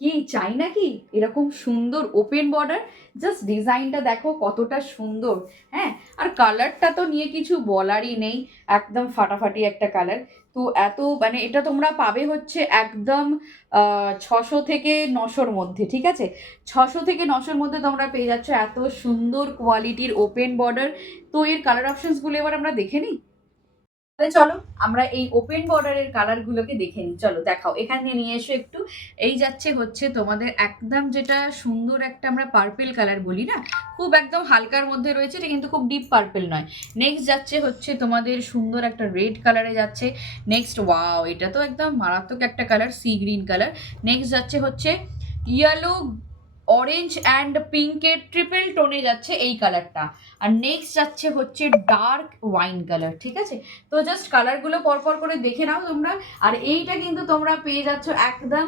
কি চাই নাকি এরকম সুন্দর ওপেন বর্ডার? জাস্ট ডিজাইনটা দেখো কতটা সুন্দর। হ্যাঁ, আর কালারটা তো নিয়ে কিছু বলারই নেই, একদম ফাটাফাটি একটা কালার। তো এত মানে এটা তোমরা পাবে হচ্ছে একদম 600 থেকে 900-র মধ্যে, ঠিক আছে? 600 থেকে 900-র মধ্যে তোমরা পেয়ে যাচ্ছ এত সুন্দর কোয়ালিটির ওপেন বর্ডার। তো এর কালার অপশনসগুলো এবার আমরা দেখে নিই। তাহলে চলো আমরা এই ওপেন বর্ডারের কালারগুলোকে দেখে নিই। চলো দেখাও, এখানে নিয়ে এসো একটু। এই যাচ্ছে হচ্ছে তোমাদের একদম যেটা সুন্দর একটা আমরা পার্পেল কালার বলি না, খুব একদম হালকার মধ্যে রয়েছে, এটা কিন্তু খুব ডিপ পার্পেল নয়। নেক্সট যাচ্ছে হচ্ছে তোমাদের সুন্দর একটা রেড কালারে যাচ্ছে। নেক্সট ওয়াও, এটা তো একদম মারাত্মক একটা colour, sea green colour. Next যাচ্ছে হচ্ছে ইয়েলো, অরেঞ্জ অ্যান্ড পিঙ্কের ট্রিপল টোনে যাচ্ছে এই কালারটা। আর নেক্সট যাচ্ছে হচ্ছে ডার্ক ওয়াইন কালার, ঠিক আছে? তো জাস্ট কালারগুলো পরপর করে দেখে নাও তোমরা। আর এইটা কিন্তু তোমরা পেয়ে যাচ্ছ একদম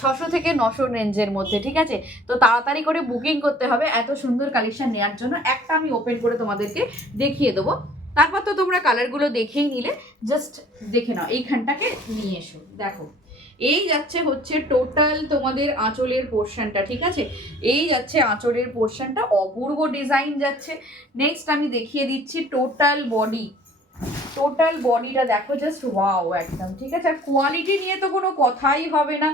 600 থেকে 900 রেঞ্জের মধ্যে, ঠিক আছে? তো তাড়াতাড়ি করে বুকিং করতে হবে এত সুন্দর কালেকশন নেওয়ার জন্য। একটা আমি ওপেন করে তোমাদেরকে দেখিয়ে দেবো, তারপর তো তোমরা কালারগুলো দেখেই নিলে। জাস্ট দেখে নাও, এইখানটাকে নিয়ে এসো, দেখো। এই যাচ্ছে হচ্ছে টোটাল তোমাদের আঁচলের পোর্শনটা, ঠিক আছে? এই যাচ্ছে আঁচলের পোর্শনটা, অপূর্ব ডিজাইন যাচ্ছে। নেক্সট আমি দেখিয়ে দিচ্ছি টোটাল বডি। টোটাল বডিটা দেখো, জাস্ট ওয়াও একদম, ঠিক আছে? আর কোয়ালিটি নিয়ে তো কোনো কথাই হবে না,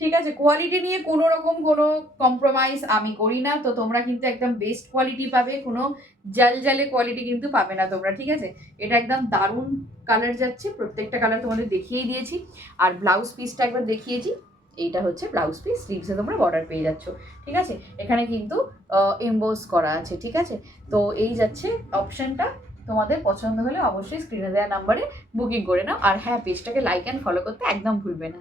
ঠিক আছে? কোয়ালিটি নিয়ে কোনো রকম কোনো কম্প্রোমাইজ আমি করি না। তো তোমরা কিন্তু একদম বেস্ট কোয়ালিটি পাবে, কোনো জালে কোয়ালিটি কিন্তু পাবে না তোমরা, ঠিক আছে? এটা একদম দারুণ কালার যাচ্ছে, প্রত্যেকটা কালার তোমাদের দেখিয়েই দিয়েছি। আর ব্লাউজ পিসটা একবার দেখিয়েছি, এইটা হচ্ছে ব্লাউজ পিস, স্লিভসে তোমরা বর্ডার পেয়ে যাচ্ছ, ঠিক আছে? এখানে কিন্তু এমবোস করা আছে, ঠিক আছে? তো এই যাচ্ছে অপশনটা। তোমাদের পছন্দ হলে অবশ্যই স্ক্রিনে দেওয়া নাম্বারে বুকিং করে নাও। আর হ্যাঁ, পেজটাকে লাইক অ্যান্ড ফলো করতে একদম ভুলবে না।